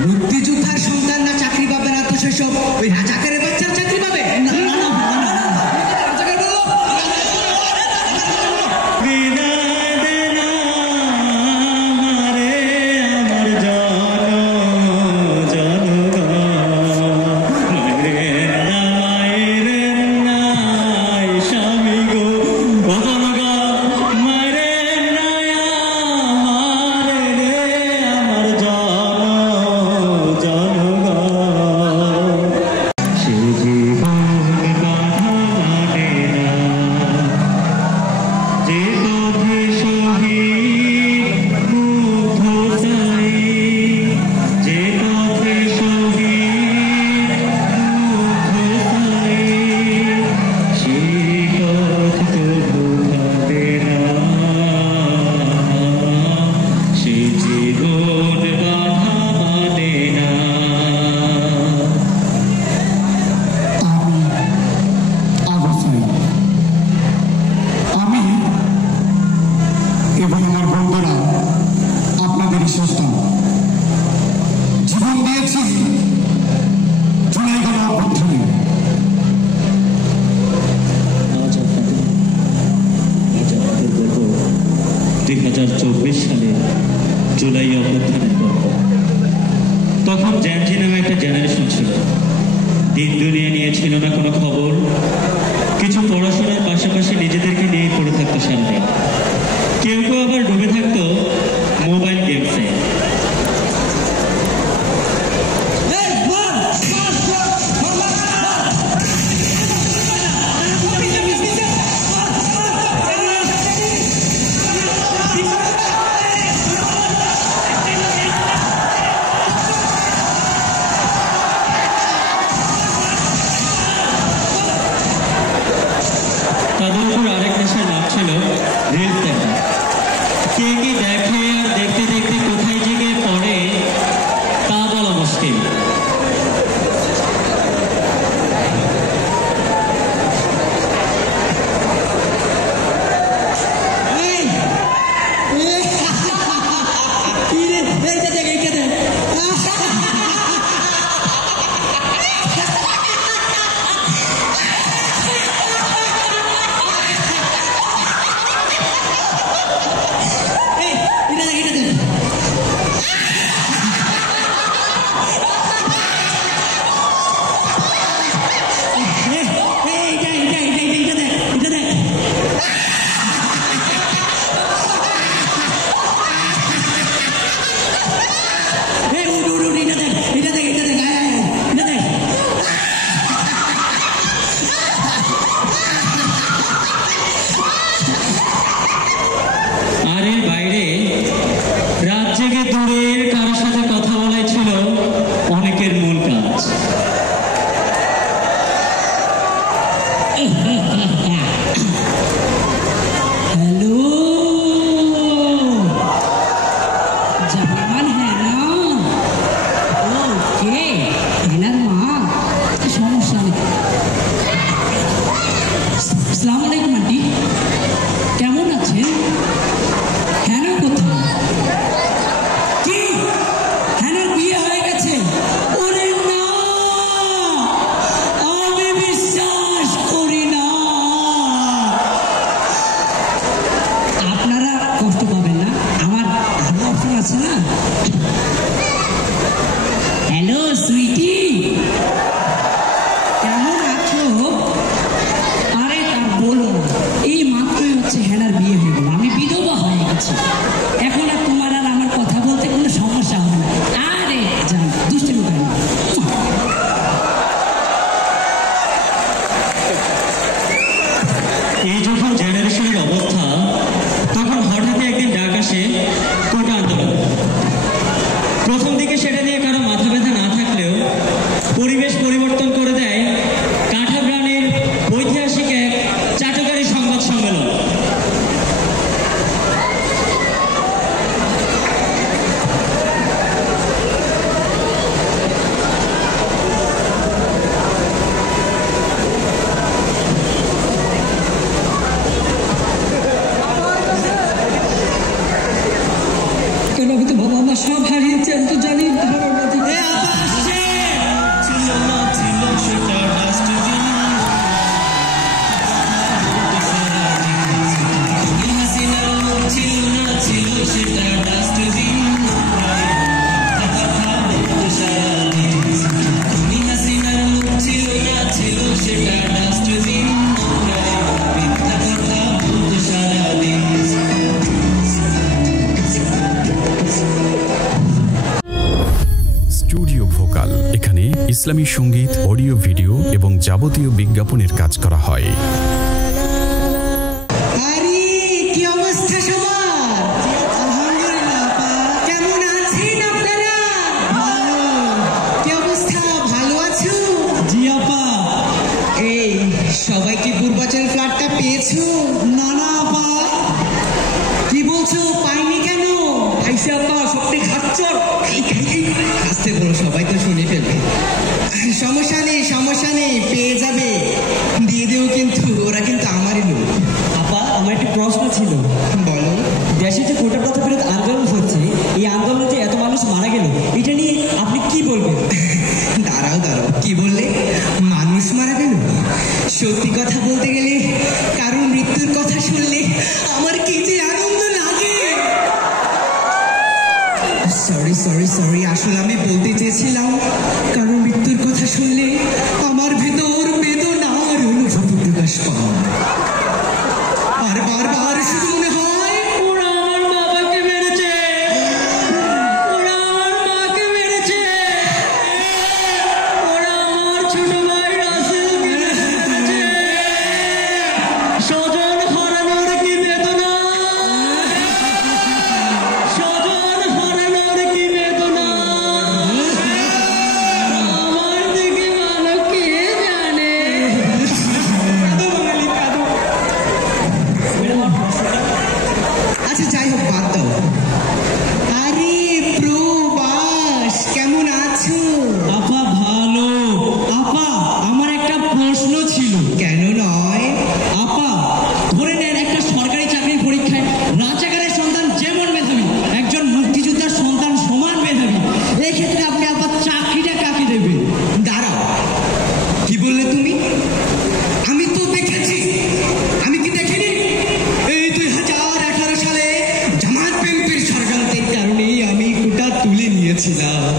মুক্তিযোদ্ধার সন্তান না চাকরি পাবে না তো সেসব ওই রাজাকারের বাচ্চার চাকরি পাবে না। সালে জুলাই অভ্যুত্থানের পর তখন জ্যানজি নামে একটা জেনারেশন ছিল, দিন দুনিয়া নিয়ে ছিল না কোনো খবর, কিছু পড়াশোনার পাশাপাশি নিজেদেরকে নিয়ে পড়ে থাকতো সারাদিন। কেউ কেউ আবার ডুবে থাকতো মোবাইল গেমসে। তাদের উপর আরেক নেশার নাম ছিল রিলস দেখা। কে কি দেখে আর দেখতে দেখতে কোথায় জেগে পড়ে তা বলা মুশকিল। সব হারিয়েছে, আমি তো জানি। ইসলামী সঙ্গীত, অডিও ভিডিও এবং যাবতীয় বিজ্ঞাপনের কাজ করা হয়। আরে কি অবস্থা সবার? আলহামদুলিল্লাহ আপা। কেমন আছেন আপনারা? ভালো। কি অবস্থা, ভালো আছো? জি আপা। এই সবাই কি পূর্বাচল ফ্ল্যাটটা পেয়েছো? না না আপা। কি বলছো, পাইনি কেন? খাইছে আপা, সত্যি খাচ্ছ? আসতে বলো, সবাই তো শুনে ফেলবে। সমস্যা নেই, পেয়ে যাবে, দিয়ে দেও, কিন্তু ওরা কিন্তু আমারই লোক। আপা, আমার একটা প্রশ্ন ছিল। বলো। দেশে যে কোটা প্রথা বিরোধ আন্দোলন হচ্ছে, এই আন্দোলনে যে এত মানুষ মারা গেল, এটা নিয়ে আপনি কি বলবেন? দাঁড়াও, কি বললে? মানুষ মারা গেল? সত্যি কথা বলতে গেলে কারণ মৃত্যুর কথা শুনলে আমার কি যে আনন্দ লাগে। সরি, আসলে আমি বলতে চেয়েছিলাম কারণ মৃত্যুর কথা শুনলে আমার ভেতর বেদনার অনুভূতি প্রকাশ পায়। আর বারবার শুধু মনে হয় ওরা আমার বাবাকে মেরেছে, ওরা আমার মাকে মেরেছে, ওরা আমার ছোট ভাই রাসেলকে মেরেছে। স্বজন হারানোর কি বেদনা, স্বজন হারানোর কি বেদনা আমার দিকে ভালো কে জানে। আচ্ছা যাই হোক, বাদ দাও। আরে প্রবাস, কেমন আছো? আপা ভালো। আপা, আমার একটা প্রশ্ন ছিল। কেন নয়? আপা, ধরে নেন একটা সরকারি চাকরির পরীক্ষায় রাজাকারের সন্তান যেমন মেধাবী, একজন মুক্তিযোদ্ধার সন্তান সমান মেধাবী, এই ক্ষেত্রে আপনি আপা চাকরিটা কাকে দেবেন? দাঁড়াও, কি বললে তুমি? আমি তো দেখেছি। আমি কি দেখিনি? এই 2018 সালে জামাত বিএনপির ষড়যন্ত্রের কারণেই আমি কোটা তুলে নিয়েছিলাম।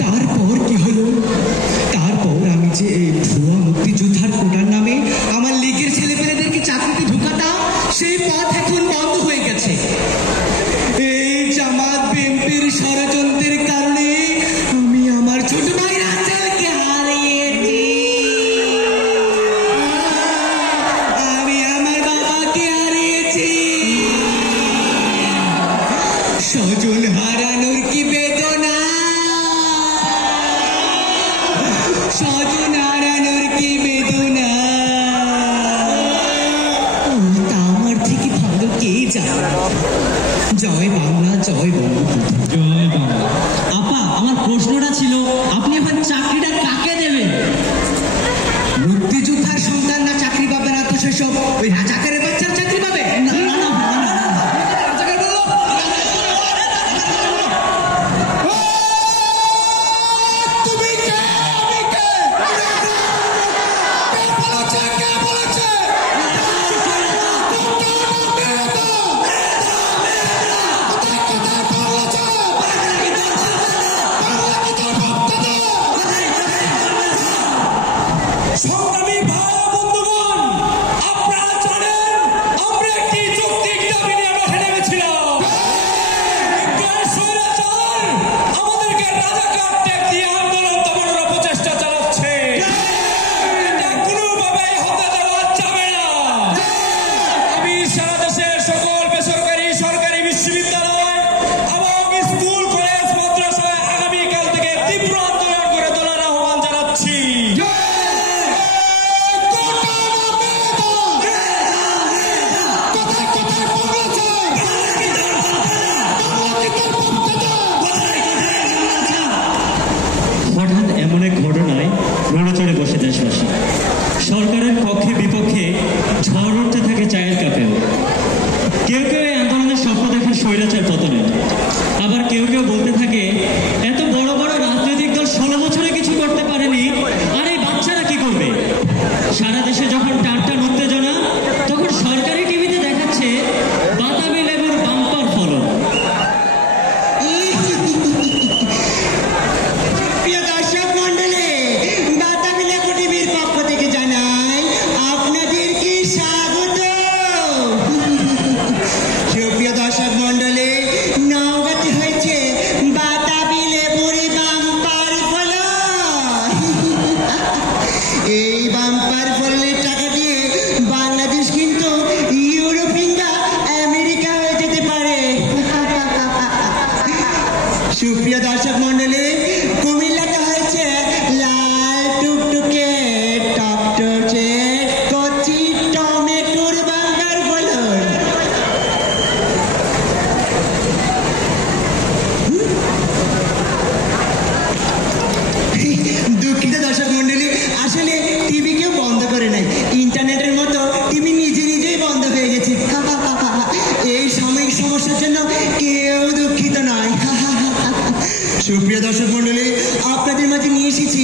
তারপর কি হলো? তারপর আমি যে এই ভুয়া মুক্তিযোদ্ধার কোটার নামে আমার লীগের ছেলেপেলেদেরকে চাকরিতে ঢুকাতাম, সেই পথ এখন বন্ধ হয়ে গেছে। এই জামাত বিএনপির ষড়যন্ত্রের কারণে আমি আমার ছোট ভাই রাসেলকে হারিয়েছি। আমি আমার বাবাকে হারিয়েছি। স্বজন হারানোর কি বেদনা, স্বজন মন্ডলী, কুমিল্লাতে হয়েছে লাল টুকটুকে টকটকে কচি টমেটোর বাঙ্গার ফলন। দুঃখিত দর্শক মন্ডলী, আসলে টিভি কেউ বন্ধ করে নাই, ইন্টারনেটের মতো টিভি নিজে নিজেই বন্ধ হয়ে গেছে। এই সাময়িক সমস্যার জন্য কেউ দুঃখিত নয়। সুপ্রিয় দর্শক মন্ডলী, আপনাদের মাঝে নিয়ে এসেছি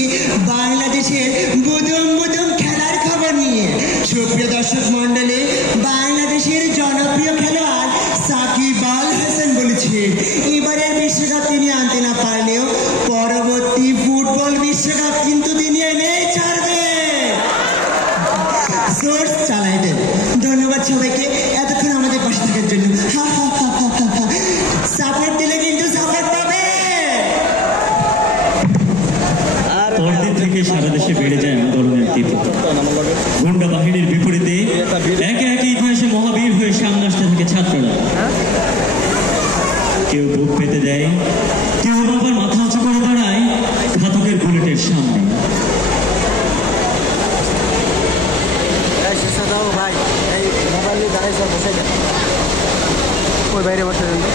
বাংলাদেশের বুদুম বুদুম খেলার খবর নিয়ে। সুপ্রিয় দর্শক মন্ডলী, বাংলাদেশের জনপ্রিয় খেলোয়াড় সাকিব আল হাসান বলেছে এবারের বিশ্বকাপ তিনি আনতে না পারলেও পরবর্তী ফুটবল বিশ্বকাপ কিন্তু তিনি এনেই ছাড়বে, সোর্স চালাই দেন। ধন্যবাদ সবাইকে এতক্ষণ আমাদের পাশে থাকার জন্য। সাপোর্ট দিলে কিন্তু সাপোর্ট পাবে। পরদিন থেকে সারা দেশে বেড়ে যায় আন্দোলনের তীব্রতা। গুন্ডা বাহিনীর বিপরীতে একে একে ইতিহাসে মহাবীর হয়ে সামনে আসতে থাকে ছাত্ররা। কেউ বুক পেতে দেয়, কেউ আবার মাথা উঁচু করে দাঁড়ায় ঘাতকের বুলেটের সামনে। ভাই এই মোবাইল দাঁড়াই সব বসে যায়, ওই বাইরে বসে যাবে।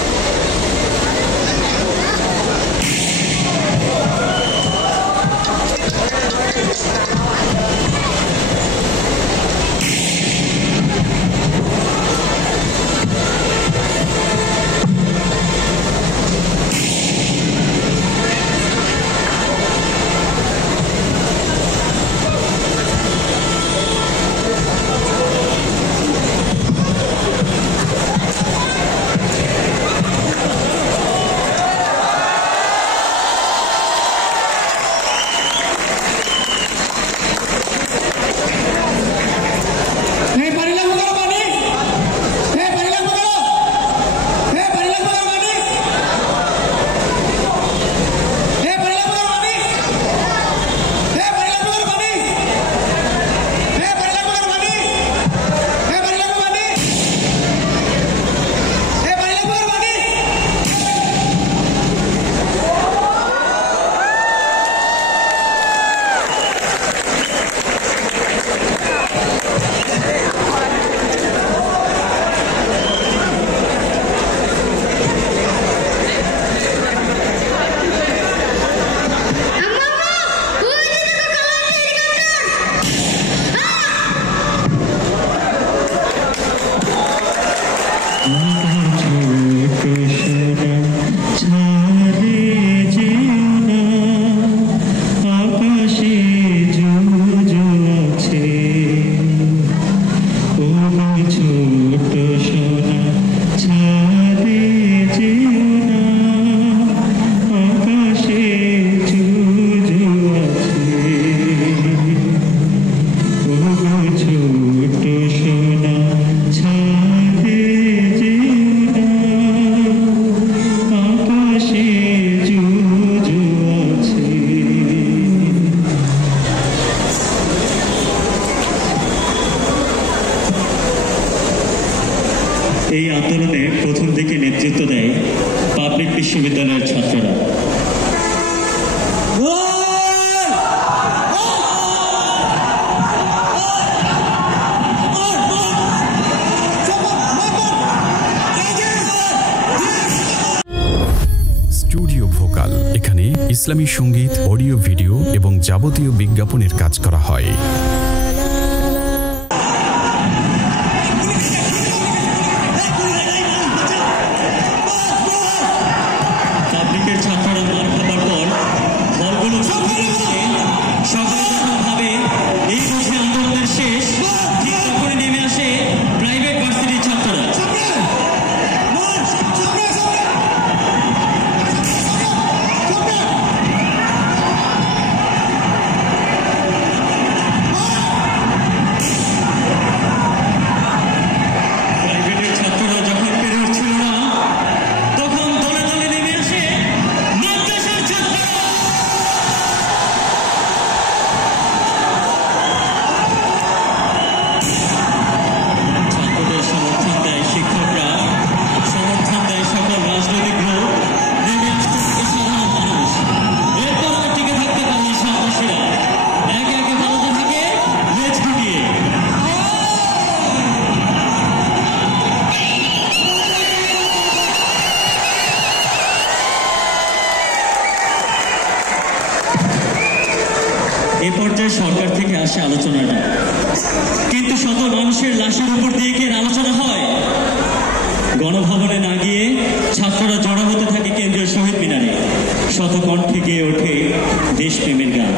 এই আন্দোলনে প্রথম দিকে নেতৃত্ব দেয় পাবলিক বিশ্ববিদ্যালয়ের ছাত্ররা। স্টুডিও ভোকাল, এখানে ইসলামী সঙ্গীত, অডিও ভিডিও এবং যাবতীয় বিজ্ঞাপনের কাজ করা হয়। পাবলিকের ছাত্ররা মার খাবার পর দলগুলো সবাই যখন ভাবে এই বুঝে আন্দোলনের শেষ, ঠিক তখন নেমে আসে প্রাইভেট ভার্সিটির ছাত্ররা। এ পর্যায়ে সরকার থেকে আসে আলোচনাটা, কিন্তু শত মানুষের লাশের উপর দিয়ে কি আলোচনা হয়? গণভবনে না গিয়ে ছাত্ররা জড়ো হতে থাকে কেন্দ্রীয় শহীদ মিনারে, শত কণ্ঠে গিয়ে ওঠে দেশপ্রেমের গান।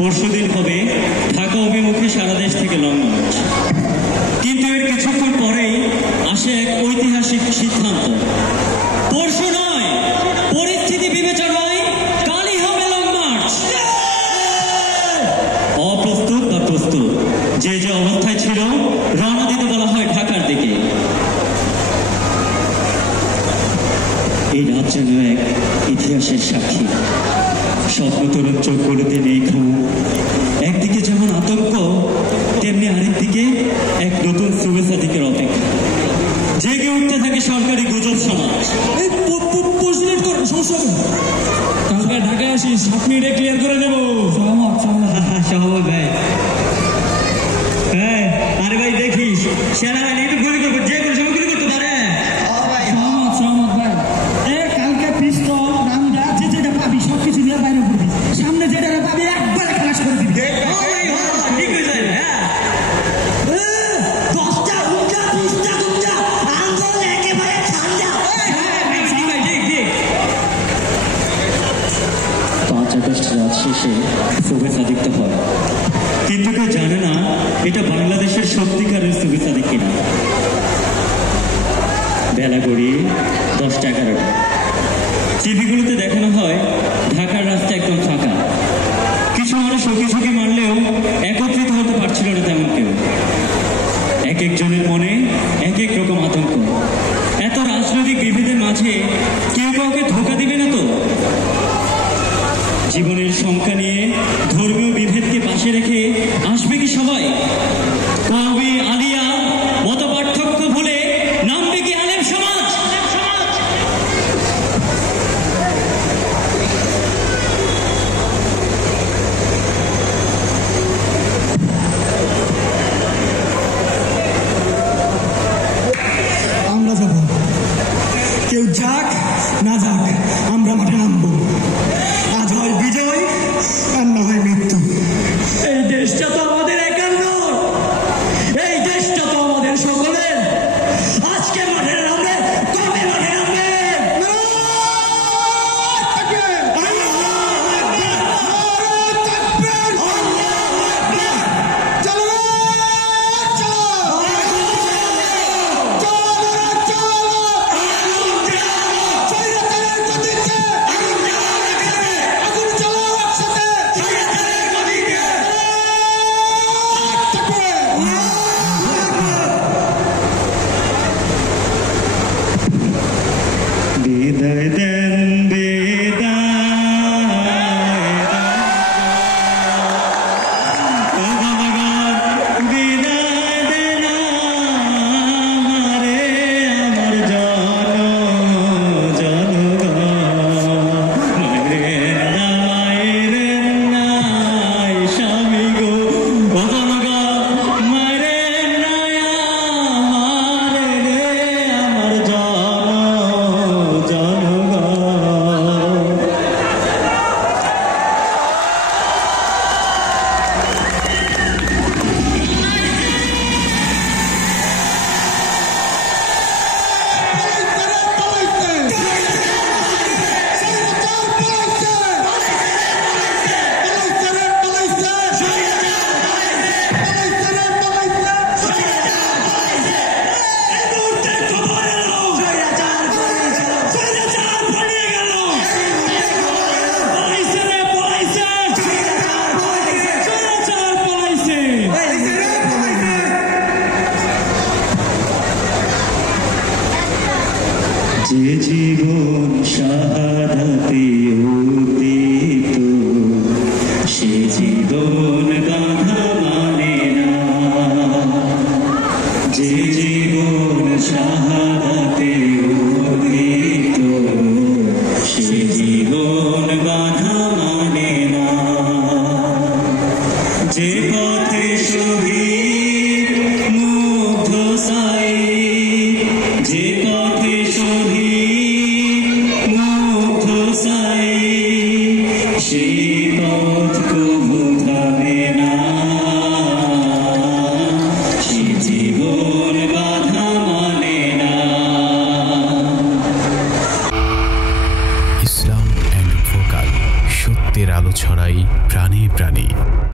পরশুদিন হবে ঢাকা অভিমুখী সারা দেশ থেকে লং মার্চ, কিন্তু এর কিছুক্ষণ পরেই আসে এক ঐতিহাসিক সিদ্ধান্ত। পরশু নয়, পরিস্থিতি বিবেচনায় কালই হবে লং মার্চ। অপ্রস্তুত বা প্রস্তুত, যে যে অবস্থায় ছিল রওনা দিতে বলা হয় ঢাকার দিকে। এই রাত যেন এক ইতিহাসের সাক্ষী। স্বপ্নতরুণ চোখগুলোতে নেই ঘুম, একদিকে যেমন আতঙ্ক, তেমনি আরেকদিকে এক নতুন শুভেচ্ছা দিকের অপেক্ষা। জেগে উঠতে থাকে সরকারি গুজব সমাজ। কালকে ঢাকায় আসিস, 7 মিনিটে ক্লিয়ার করে দেবো। সহমত ভাই। আরে ভাই দেখিস, সেনাবাহিনী একটু গুলি করবো, যে কোনো সময় গুলি করতে পারে। সহমত ভাই। কালকে পিস্তল, রামদা, যেটা পাবি সবকিছু নিয়ে বাইরে করবি। সামনে যেটা পাবি একবারে ক্লাস করে দিবি। ঠিক হয়ে যায়। হ্যাঁ, 10টা 20টা আন্দোলন একেবারে ঠান্ডা। ঠিক। 5 আগস্ট রাত শেষে শুভেচ্ছা দিতে হয়, কিন্তু কেউ জানে না এটা বাংলাদেশের সত্যিকারের শুভেচ্ছা দিক কিনা। বেলা গড়িয়ে 10টা-11টা। টিভিগুলোতে দেখানো হয় ঢাকার রাস্তা একদম ফাঁকা। কিছু মানুষ ঝুঁকি মারলেও একত্রিত হতে পারছিল না তেমন কেউ। এক একজনের মনে এক এক রকম আতঙ্ক। এত রাজনৈতিক বিভেদের মাঝে কেউ কাউকে ধোঁকা দিবে না তো? জীবনের সংখ্যা নিয়ে ধর্মীয় বিভেদকে পাশে রেখে আসবে কি সবাই? কওমি আলিয়া মত পার্থক্য ভুলে নামবে কি আলেম সমাজ? আমরা যাব, কেউ যাক না যাক, আমরা মাঠে নামবো। আজ হয় বিজয়, আর না হয় মৃত্যু। এই দেশটা তো আমাদের একার নয়। সাই যে পথে শহীদ মুগ্ধ সাই সেই পথ